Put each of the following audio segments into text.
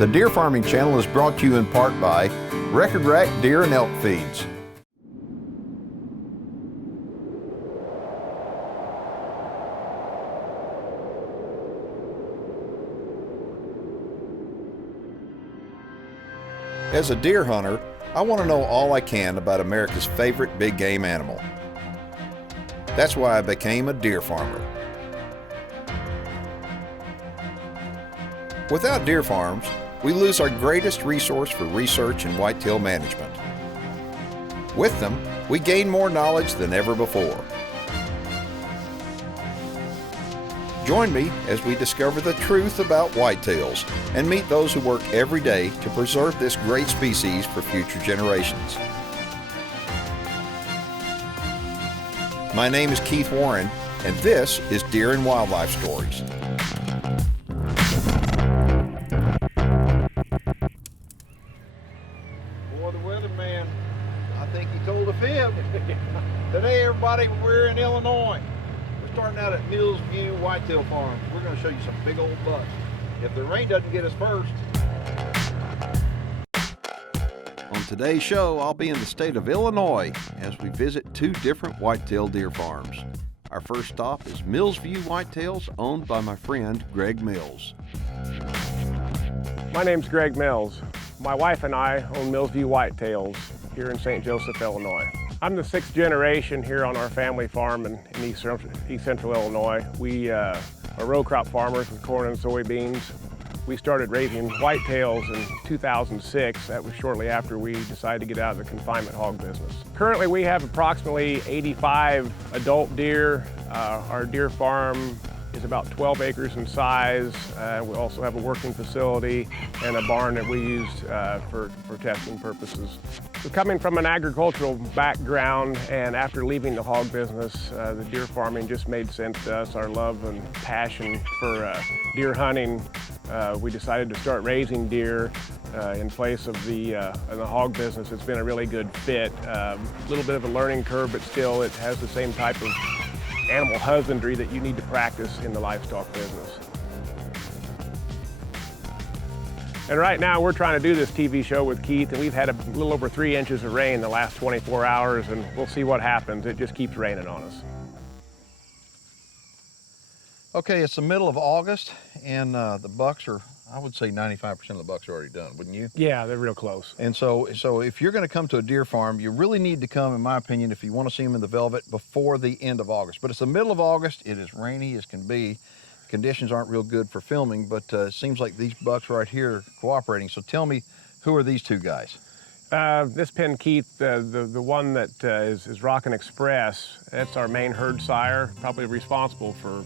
The Deer Farming Channel is brought to you in part by Record Rack Deer and Elk Feeds. As a deer hunter, I want to know all I can about America's favorite big game animal. That's why I became a deer farmer. Without deer farms, we lose our greatest resource for research and whitetail management. With them, we gain more knowledge than ever before. Join me as we discover the truth about whitetails and meet those who work every day to preserve this great species for future generations. My name is Keith Warren, and this is Deer and Wildlife Stories. Boy, the weatherman, I think he told a fib. Today, everybody, we're in Illinois. We're starting out at Millsview Whitetail Farm. We're going to show you some big old bucks. If the rain doesn't get us first. On today's show, I'll be in the state of Illinois as we visit two different whitetail deer farms. Our first stop is Millsview Whitetails, owned by my friend Greg Mills. My name's Greg Mills. My wife and I own Millsview Whitetails here in St. Joseph, Illinois. I'm the sixth generation here on our family farm in East Central Illinois. We are row crop farmers with corn and soybeans. We started raising whitetails in 2006. That was shortly after we decided to get out of the confinement hog business. Currently, we have approximately 85 adult deer. Our deer farm is about 12 acres in size. We also have a working facility and a barn that we use for testing purposes. So coming from an agricultural background and after leaving the hog business, the deer farming just made sense to us. Our love and passion for deer hunting, we decided to start raising deer in place of the hog business. It's been a really good fit. A little bit of a learning curve, but still it has the same type of animal husbandry that you need to practice in the livestock business. And right now we're trying to do this TV show with Keith, and we've had a little over 3 inches of rain the last 24 hours, and we'll see what happens. It just keeps raining on us. Okay, it's the middle of August, and the bucks are, I would say 95% of the bucks are already done, wouldn't you? Yeah, they're real close. And so if you're going to come to a deer farm, you really need to come, in my opinion, if you want to see them in the velvet, before the end of August. But it's the middle of August. It is rainy as can be. Conditions aren't real good for filming, but it seems like these bucks right here are cooperating. So tell me, who are these two guys? This pen, Keith, the one that is Rockin' Express, that's our main herd sire, probably responsible for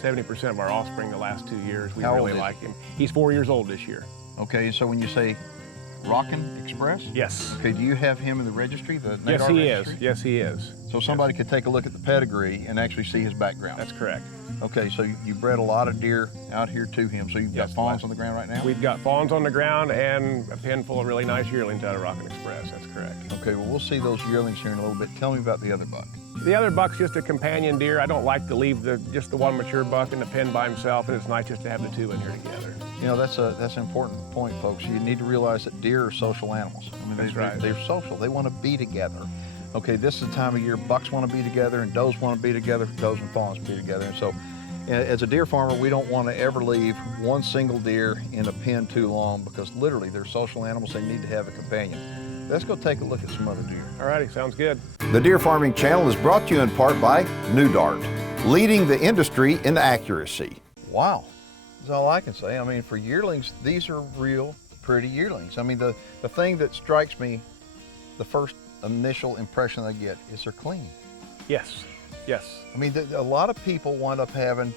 70% of our offspring the last 2 years. We really like him. He's 4 years old this year. Okay, so when you say Rockin' Express? Yes. Okay, do you have him in the registry, the Yes, NADAR he registry? is. Yes, he is. So somebody could take a look at the pedigree and actually see his background. That's correct. Okay, so you bred a lot of deer out here to him. So you've got fawns on the ground right now? We've got fawns on the ground and a pen full of really nice yearlings out of Rockin' Express. That's correct. Okay, well, we'll see those yearlings here in a little bit. Tell me about the other buck. The other buck's just a companion deer. I don't like to leave just the one mature buck in the pen by himself, and it's nice just to have the two in here together. You know, that's an important point, folks. You need to realize that deer are social animals. I mean, they're social. They want to be together. Okay, this is the time of year bucks want to be together and does want to be together, does and fawns be together. And so as a deer farmer, we don't want to ever leave one single deer in a pen too long, because literally they're social animals. They need to have a companion. Let's go take a look at some other deer. All righty, sounds good. The Deer Farming Channel is brought to you in part by New Dart, leading the industry in accuracy. Wow, that's all I can say. I mean, for yearlings, these are real pretty yearlings. I mean, the thing that strikes me, the first initial impression I get is they're clean. Yes, yes. I mean, a lot of people wind up having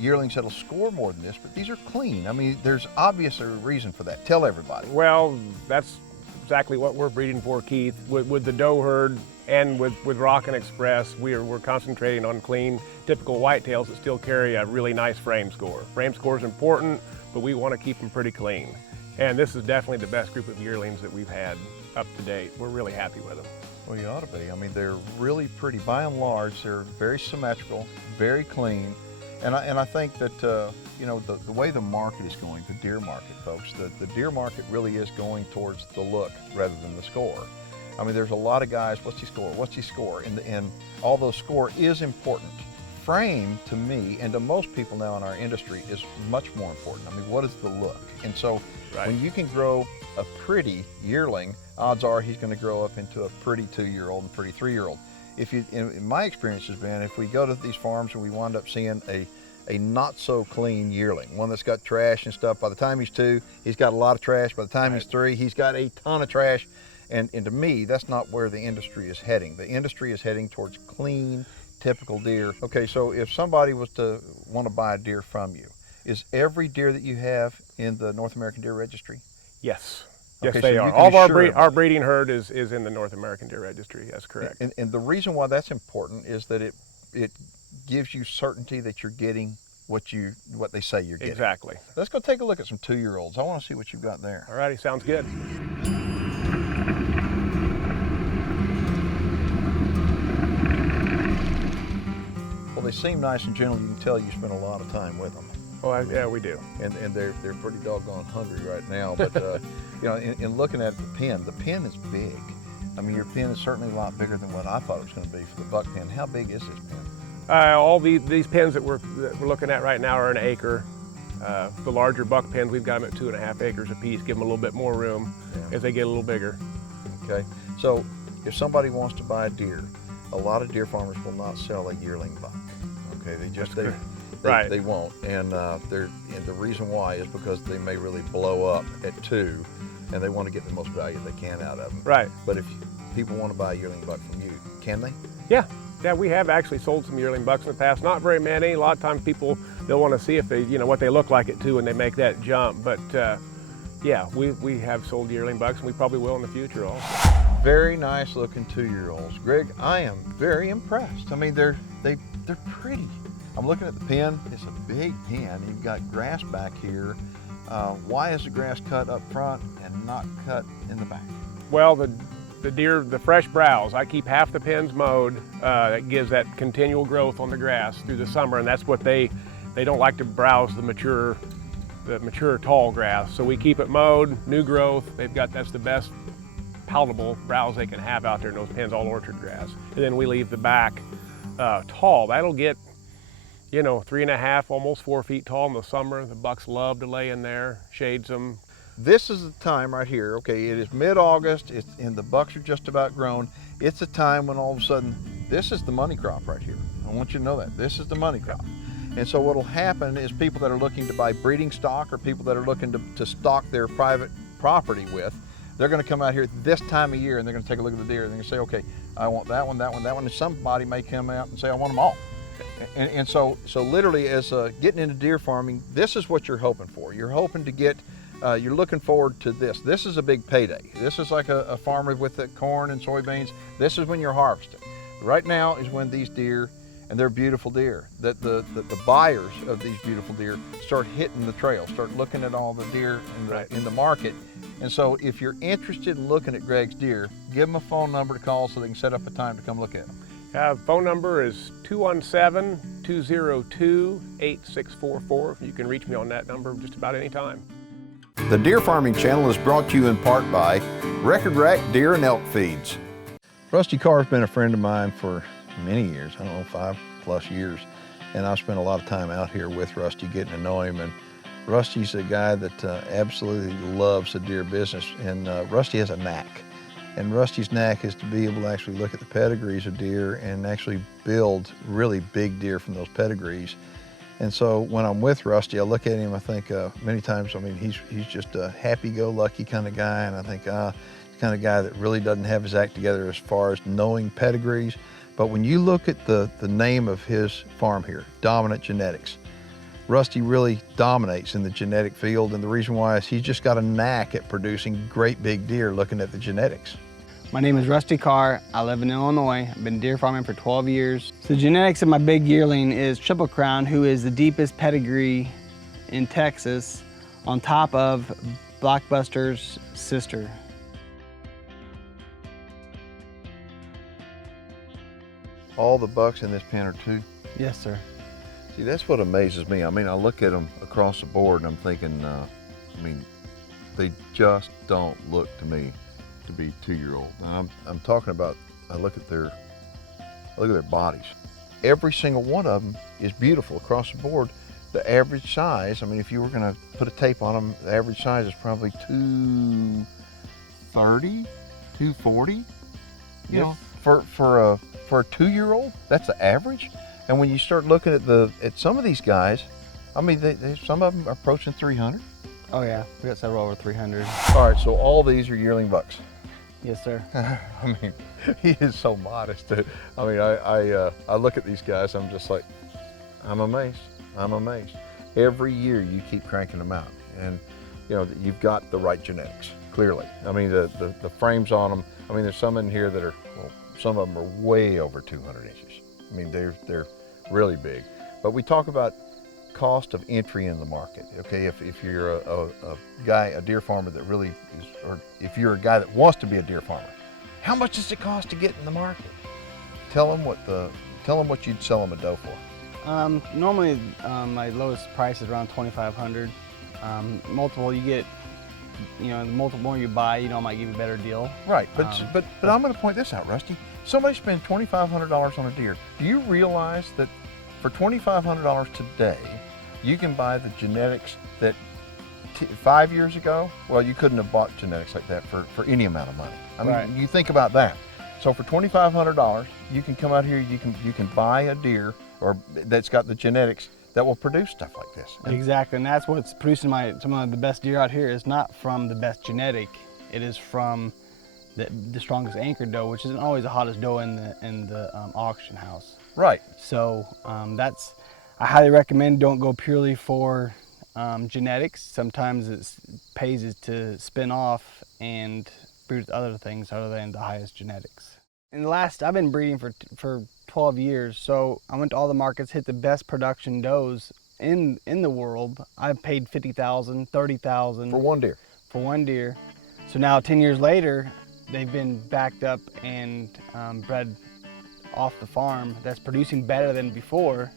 yearlings that'll score more than this, but these are clean. I mean, there's obviously a reason for that. Tell everybody. Well, that's exactly what we're breeding for, Keith. With the doe herd and with Rockin' Express, we're concentrating on clean, typical whitetails that still carry a really nice frame score. Frame score is important, but we want to keep them pretty clean. And this is definitely the best group of yearlings that we've had up to date. We're really happy with them. Well, you ought to be. I mean, they're really pretty. By and large, they're very symmetrical, very clean. And I think that, you know, the way the market is going, the deer market, folks, the deer market really is going towards the look rather than the score. I mean, there's a lot of guys, what's he score? What's he score? And although score is important, frame to me and to most people now in our industry is much more important. I mean, what is the look? And so when you can grow a pretty yearling, odds are he's going to grow up into a pretty 2-year-old and pretty 3-year-old. If you, in my experience has been, if we go to these farms and we wind up seeing a not so clean yearling, one that's got trash and stuff, by the time he's 2, he's got a lot of trash. By the time he's 3, he's got a ton of trash. And to me, that's not where the industry is heading. The industry is heading towards clean, typical deer. Okay, so if somebody was to want to buy a deer from you, is every deer that you have in the North American Deer Registry? Yes. Okay, Yes, they so are. you can All of be sure our breeding herd is in the North American Deer Registry. That's correct. And the reason why that's important is that it gives you certainty that you're getting what they say you're getting. Exactly. Let's go take a look at some 2-year-olds. I want to see what you've got there. All righty, sounds good. Well, they seem nice and gentle. You can tell you spend a lot of time with them. Oh, yeah, we do. And they're pretty doggone hungry right now. But you know, in looking at the pen is big. I mean, your pen is certainly a lot bigger than what I thought it was going to be for the buck pen. How big is this pen? All these pens that we're looking at right now are an acre. The larger buck pens, we've got them at 2.5 acres apiece. Give them a little bit more room as they get a little bigger. Okay. So if somebody wants to buy a deer, a lot of deer farmers will not sell a yearling buck. Okay, they won't, and the reason why is because they may really blow up at 2, and they want to get the most value they can out of them. Right. But if people want to buy a yearling buck from you, can they? Yeah, we have actually sold some yearling bucks in the past. Not very many. A lot of times people they'll want to see if they, you know, what they look like at 2 when they make that jump. But yeah, we have sold yearling bucks, and we probably will in the future also. Very nice looking 2-year-olds. Greg, I am very impressed. I mean, they're pretty. I'm looking at the pen. It's a big pen. You've got grass back here. Why is the grass cut up front and not cut in the back? Well, the fresh browse. I keep half the pens mowed. That gives that continual growth on the grass through the summer, and that's what they don't like to browse the mature tall grass. So we keep it mowed, new growth. That's the best palatable browse they can have out there in those pens, all orchard grass. And then we leave the back tall. That'll get, you know, 3.5, almost 4 feet tall in the summer. The bucks love to lay in there, shades them. This is the time right here. Okay, it is mid-August, and the bucks are just about grown. It's a time when all of a sudden, this is the money crop right here. I want you to know that. This is the money crop. And so what'll happen is people that are looking to buy breeding stock or people that are looking to stock their private property with, they're going to come out here this time of year and they're going to take a look at the deer and they're going to say, okay, I want that one, that one, that one. And somebody may come out and say, I want them all. And so literally as getting into deer farming, this is what you're hoping for. You're hoping to get, you're looking forward to this. This is a big payday. This is like a farmer with the corn and soybeans. This is when you're harvesting. Right now is when these deer, and they're beautiful deer, that the buyers of these beautiful deer start hitting the trail, start looking at all the deer in the market. And so if you're interested in looking at Greg's deer, give them a phone number to call so they can set up a time to come look at them. Phone number is 217-202-8644. You can reach me on that number just about any time. The Deer Farming Channel is brought to you in part by Record Rack Deer and Elk Feeds. Rusty Carr's been a friend of mine for many years, I don't know, 5+ years. And I've spent a lot of time out here with Rusty, getting to know him. And Rusty's a guy that absolutely loves the deer business. And Rusty has a knack. And Rusty's knack is to be able to actually look at the pedigrees of deer and actually build really big deer from those pedigrees. And so when I'm with Rusty, I look at him, I think many times, I mean, he's just a happy-go-lucky kind of guy. And I think, he's the kind of guy that really doesn't have his act together as far as knowing pedigrees. But when you look at the name of his farm here, Dominant Genetics, Rusty really dominates in the genetic field, and the reason why is he's just got a knack at producing great big deer looking at the genetics. My name is Rusty Carr. I live in Illinois. I've been deer farming for 12 years. So the genetics of my big yearling is Triple Crown, who is the deepest pedigree in Texas, on top of Blockbuster's sister. All the bucks in this pen are 2? Yes, sir. See, that's what amazes me. I mean, I look at them across the board and I'm thinking, I mean, they just don't look to me to be 2-year-old. And I'm talking about, I look at their bodies. Every single one of them is beautiful across the board. The average size, I mean, if you were gonna put a tape on them, the average size is probably 230, 240. You know, for a 2-year-old, that's the average. And when you start looking at some of these guys, I mean, some of them are approaching 300. Oh yeah, we got several over 300. All right, so all these are yearling bucks. Yes, sir. I mean, he is so modest. I mean, I look at these guys, I'm just like, I'm amazed. I'm amazed. Every year you keep cranking them out, and you know you've got the right genetics. Clearly, I mean the frames on them. I mean, there's some in here that are, well, some of them are way over 200 inches. I mean, they're really big. But we talk about cost of entry in the market. Okay, if you're a deer farmer that really is, or if you're a guy that wants to be a deer farmer, how much does it cost to get in the market? Tell them what you'd sell them a doe for. Normally, my lowest price is around $2,500. Multiple, you get, you know, the multiple more you buy, you know, I might give you a better deal. Right, but I'm going to point this out, Rusty. Somebody spends $2,500 on a deer. Do you realize that for $2,500 today, you can buy the genetics that 5 years ago, well, you couldn't have bought genetics like that for any amount of money. I mean, right. You think about that. So for $2,500, you can come out here, you can buy a deer or that's got the genetics that will produce stuff like this. Exactly, and that's what's producing some of the best deer out here is not from the best genetic. It is from the strongest anchor doe, which isn't always the hottest doe in the auction house. Right. So I highly recommend don't go purely for genetics. Sometimes it pays to spin off and breed other things other than the highest genetics. I've been breeding for 12 years, so I went to all the markets, hit the best production does in the world. I've paid $50,000, $30,000 For one deer. For one deer. So now 10 years later, they've been backed up and bred off the farm that's producing better than before,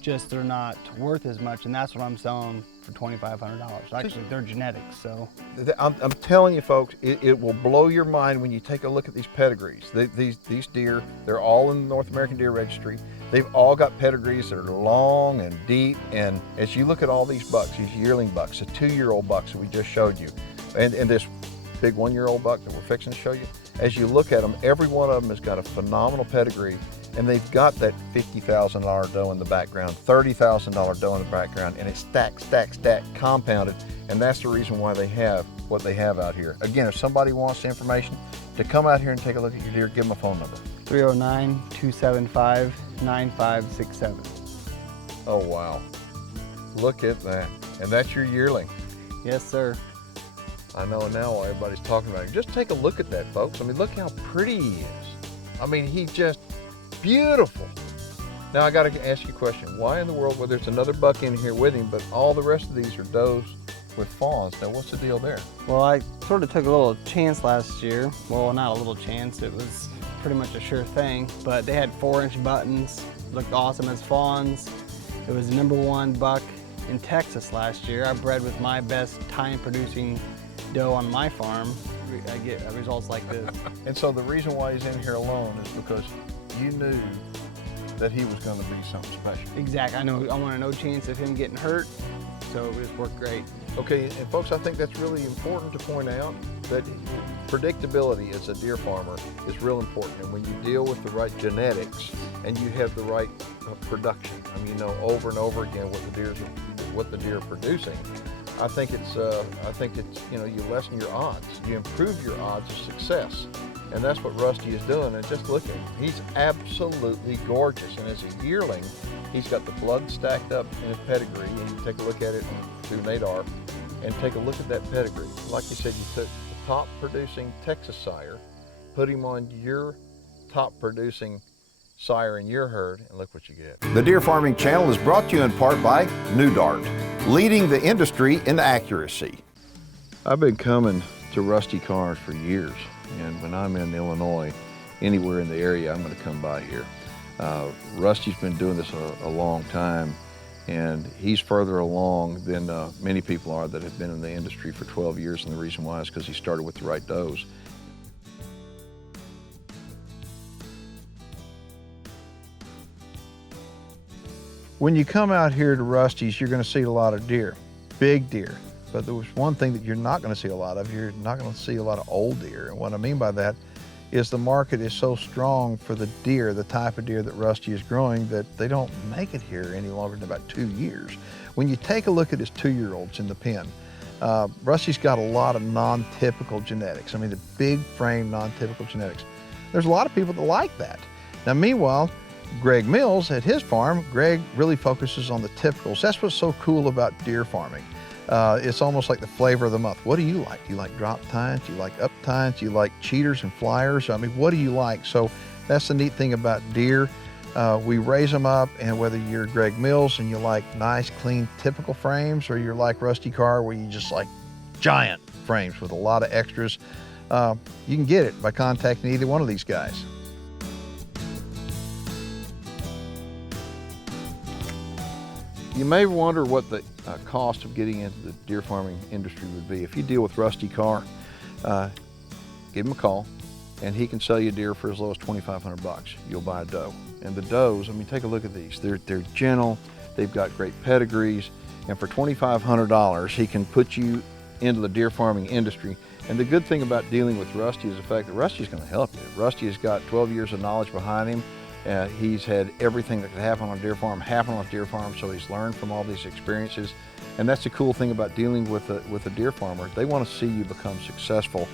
just they're not worth as much, and that's what I'm selling for $2,500. Actually, they're genetics, so. I'm telling you folks, it will blow your mind when you take a look at these pedigrees. These deer, they're all in the North American Deer Registry. They've all got pedigrees that are long and deep, and as you look at all these bucks, these yearling bucks, the 2-year-old bucks that we just showed you, and this big 1-year-old buck that we're fixing to show you, as you look at them, every one of them has got a phenomenal pedigree, and they've got that $50,000 doe in the background, $30,000 doe in the background, and it's stacked, compounded, and that's the reason why they have what they have out here. Again, if somebody wants information to come out here and take a look at your deer, give them a phone number. 309-275-9567. Oh, wow. Look at that. And that's your yearling. Yes, sir. I know now why everybody's talking about it. Just take a look at that, folks. I mean, look how pretty he is. I mean, he's just beautiful. Now, I got to ask you a question. Why in the world, well, there's another buck in here with him, but all the rest of these are does with fawns. Now, what's the deal there? Well, I sort of took a little chance last year. Well, not a little chance. It was pretty much a sure thing, but they had 4-inch buttons, looked awesome as fawns. It was the #1 buck in Texas last year. I bred with my best time-producing doe on my farm. I get results like this. And so the reason why he's in here alone is because you knew that he was going to be something special. Exactly. I wanted no chance of him getting hurt, so it just worked great. Okay, and folks, I think that's really important to point out that predictability as a deer farmer is real important. And when you deal with the right genetics and you have the right production, I mean, you know over and over again what the deer are producing, I think it's you know, you lessen your odds, you improve your odds of success, and that's what Rusty is doing. And just look at him, he's absolutely gorgeous. And as a yearling, he's got the blood stacked up in his pedigree, and you take a look at it through Nadar, and take a look at that pedigree. Like you said, you took the top producing Texas sire, put him on your top producing sire in your herd, and look what you get. The Deer Farming Channel is brought to you in part by New Dart, leading the industry in accuracy. I've been coming to Rusty Cars for years, and when I'm in Illinois, anywhere in the area, I'm going to come by here. Rusty's been doing this a long time, And he's further along than many people are that have been in the industry for 12 years, and the reason why is because he started with the right does. When you come out here to Rusty's, you're going to see a lot of deer, big deer. But there was one thing that you're not going to see a lot of. You're not going to see a lot of old deer. And what I mean by that is the market is so strong for the deer, the type of deer that Rusty is growing, that they don't make it here any longer than about 2 years. When you take a look at his 2-year-olds in the pen, Rusty's got a lot of non-typical genetics. I mean, the big frame non-typical genetics. There's a lot of people that like that. Now, meanwhile, Greg Mills at his farm, Greg really focuses on the typicals. That's what's so cool about deer farming. It's almost like the flavor of the month. What do you like? Do you like drop tines? Do you like up tines? Do you like cheaters and flyers? I mean, what do you like? So that's the neat thing about deer. We raise them up, and whether you're Greg Mills and you like nice, clean, typical frames, or you're like Rusty Carr where you just like giant frames with a lot of extras, you can get it by contacting either one of these guys. You may wonder what the cost of getting into the deer farming industry would be. If you deal with Rusty Carr, give him a call, and he can sell you a deer for as low as $2,500. You'll buy a doe. And the does, I mean, take a look at these. They're gentle, they've got great pedigrees, and for $2,500, he can put you into the deer farming industry. And the good thing about dealing with Rusty is the fact that Rusty's going to help you. Rusty has got 12 years of knowledge behind him. He's had everything that could happen on a deer farm happen on a deer farm, so he's learned from all these experiences. And that's the cool thing about dealing with a deer farmer. They want to see you become successful.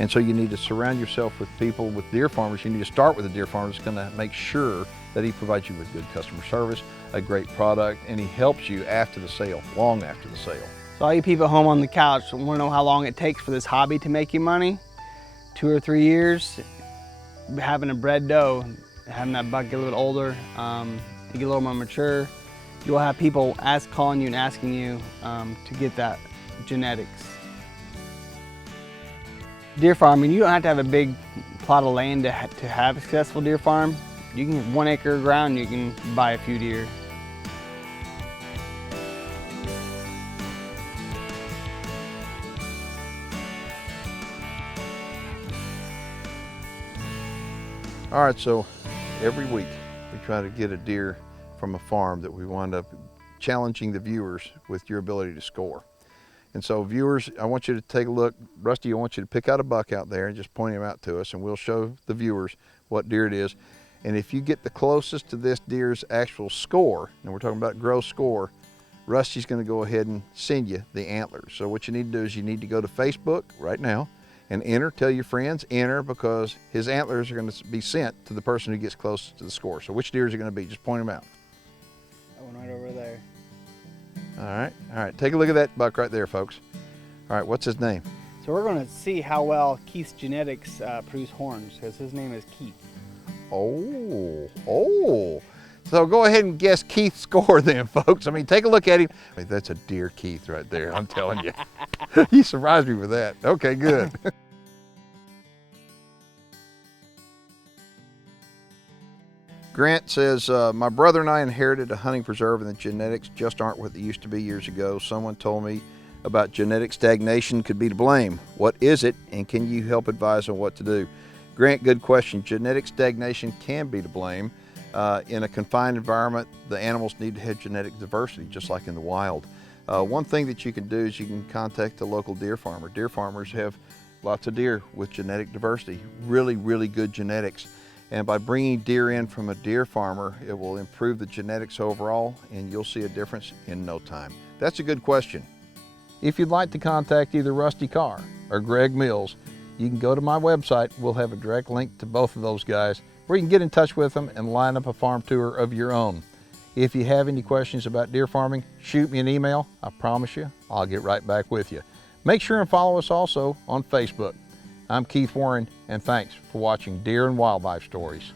And so you need to surround yourself with people, with deer farmers. You need to start with a deer farmer that's going to make sure that he provides you with good customer service, a great product, and he helps you after the sale, long after the sale. So all you people at home on the couch want to know how long it takes for this hobby to make you money? 2 or 3 years, having a bred doe, having that buck get a little older, to get a little more mature, you'll have people calling you and asking you to get that genetics. Deer farming, you don't have to have a big plot of land to have a successful deer farm. You can have 1 acre of ground, you can buy a few deer. All right, so every week we try to get a deer from a farm that we wind up challenging the viewers with your ability to score. And so viewers, I want you to take a look. Rusty, I want you to pick out a buck out there and just point him out to us, and we'll show the viewers what deer it is. And if you get the closest to this deer's actual score, and we're talking about gross score, Rusty's gonna go ahead and send you the antlers. So what you need to do is you need to go to Facebook right now and enter, tell your friends, enter, because his antlers are gonna be sent to the person who gets closest to the score. So which deer is it gonna be? Just point them out. That one right over there. All right, take a look at that buck right there, folks. All right, what's his name? So we're gonna see how well Keith's genetics produce horns, because his name is Keith. Oh. So go ahead and guess Keith's score then, folks. I mean, take a look at him. Wait, that's a deer Keith right there, I'm telling you. You surprised me with that. Okay, good. Grant says, my brother and I inherited a hunting preserve, and the genetics just aren't what they used to be years ago. Someone told me about genetic stagnation could be to blame. What is it, and can you help advise on what to do? Grant, good question. Genetic stagnation can be to blame. In a confined environment, the animals need to have genetic diversity, just like in the wild. One thing that you can do is you can contact a local deer farmer. Deer farmers have lots of deer with genetic diversity, really, really good genetics. And by bringing deer in from a deer farmer, it will improve the genetics overall, and you'll see a difference in no time. That's a good question. If you'd like to contact either Rusty Carr or Greg Mills, you can go to my website. We'll have a direct link to both of those guys where you can get in touch with them and line up a farm tour of your own. If you have any questions about deer farming, shoot me an email. I promise you, I'll get right back with you. Make sure and follow us also on Facebook. I'm Keith Warren, and thanks for watching Deer and Wildlife Stories.